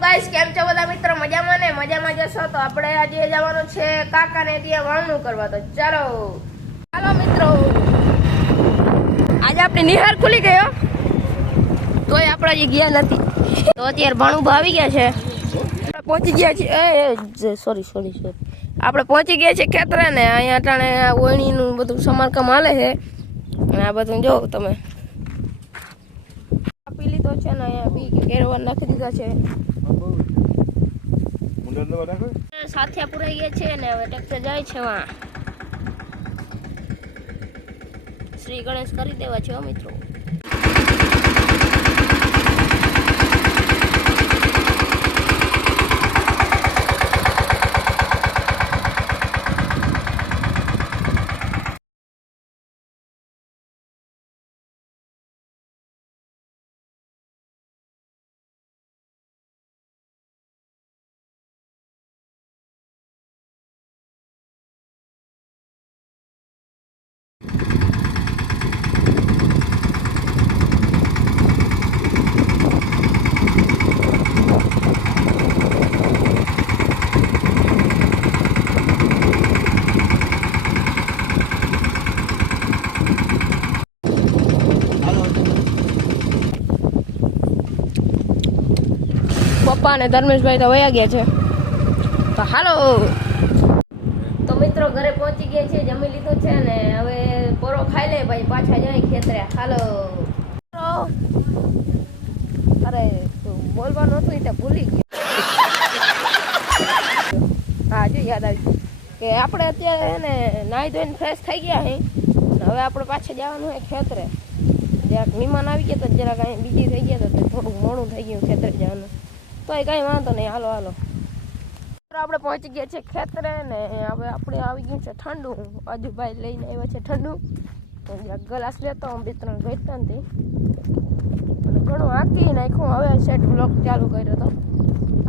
Guys, કેમ છો બધા મિત્રો? મજામાં ને? મજામાં જશો તો આપણે આજે જવાનું છે કાકાને ત્યાં વાવણું કરવા. તો ચાલો મિત્રો, આજે આપણે નિહાર ખુલી ગયો તોય આપણે હજી ગયા નથી. તો અત્યારે ભાણું આવી ગયા છે, આપણે પહોંચી ગયા છીએ. સોરી આપણે પહોંચી ગયા છીએ ખેતરે ને. અહીંયા અટાણે ઓયણીનું બધું સમારકામ હાલે છે. અને આ બધું જો તમે પી લીધો છે ને, અહીંયા પી કે કેરવા નાખી દીધા છે. સાથે પુરાઈ ગયા છે ને હવે ટ્રેક્ટર જાય છે. વાં શ્રી ગણેશ કરી દેવા છે મિત્રો. પપ્પા અને ધર્મેશભાઈ તો વયા ગયા છે. તો હાલો તો મિત્રો ઘરે પહોંચી ગયા છે, જમી લીધું છે ને હવે પોરો ખાઈ લે ભાઈ, પાછા જાય ખેતરે. હાલો. અરે બોલવાનું હતું એટલે ભૂલી ગયો. હા જો યાદ આવ્યું કે આપણે અત્યારે ને નાહી ધોઈને ફ્રેશ થઈ ગયા હે. હવે આપણે પાછા જવાનું હોય ખેતરે. જરાક મહેમાન આવી ગયા તો જરાક અહીં બીજી થઈ ગયા તો થોડુંક મોડું થઈ ગયું ખેતરે જવાનું. તો એ કઈ વાંધો નહીં. હાલો આપણે પહોંચી ગયા છે ખેતરે ને. હવે આપણે આવી ગયું છે ઠંડુ. અજુભાઈ લઈને આવ્યા છે ઠંડુ. તો ગ્લાસ લેતો હું 2-3 ઘટતા નથી અને ઘણું આંકી નાખ્યું. હવે સેટ બ્લોક ચાલુ કર્યો હતો.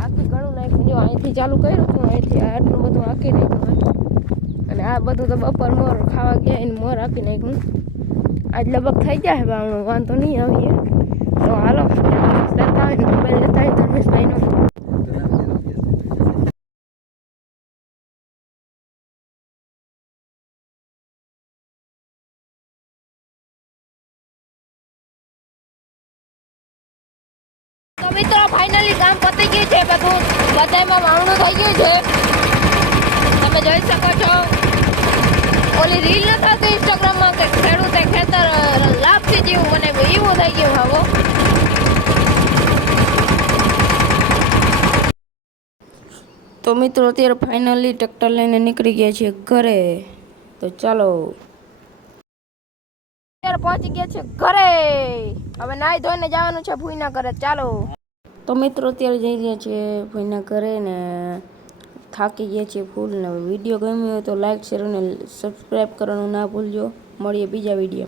આંકી ઘણું નાખ્યું. જો અહીંથી ચાલુ કર્યું હતું, અહીંથી આટલું બધું આંકી નાખ્યું. અને આ બધું તો બપોર મોર ખાવા ગયા એને મોર આંકી નાખ્યું. આજ લગભગ થઈ જાય ભાવનું, વાંધો નહીં આવીએ. તો હાલો લેતા હોય મોબાઈલ લેતા હોય ધર્મેશભાઈનો. તો મિત્રો ફાઇનલી કામ પતી ગયું છે બધું. બધામાં વાવણું થઈ ગયું છે, તમે જોઈ શકો છો. ઓલી રીલ ન થતી ઇન્સ્ટાગ્રામમાં કે ખેડૂતે ખેતર લાભથી જેવું મને એવું થઈ ગયું. હવે તો મિત્રો અત્યારે ફાઇનલી ટ્રેક્ટર લઈને નીકળી ગયા છીએ ઘરે. તો ચાલો અત્યારે પહોંચી ગયા છે ઘરે. હવે નાહી ધોઈને જવાનું છે ભૂઈના ઘરે. ચાલો તો મિત્રો અત્યારે જઈ રહ્યા છીએ ભૂઈના ઘરે ને થાકી ગયા છીએ ફૂલ. ને વિડીયો ગમ્યો હોય તો લાઈક શેર અને સબસ્ક્રાઈબ કરવાનું ના ભૂલજો. મળીએ બીજા વિડીયો.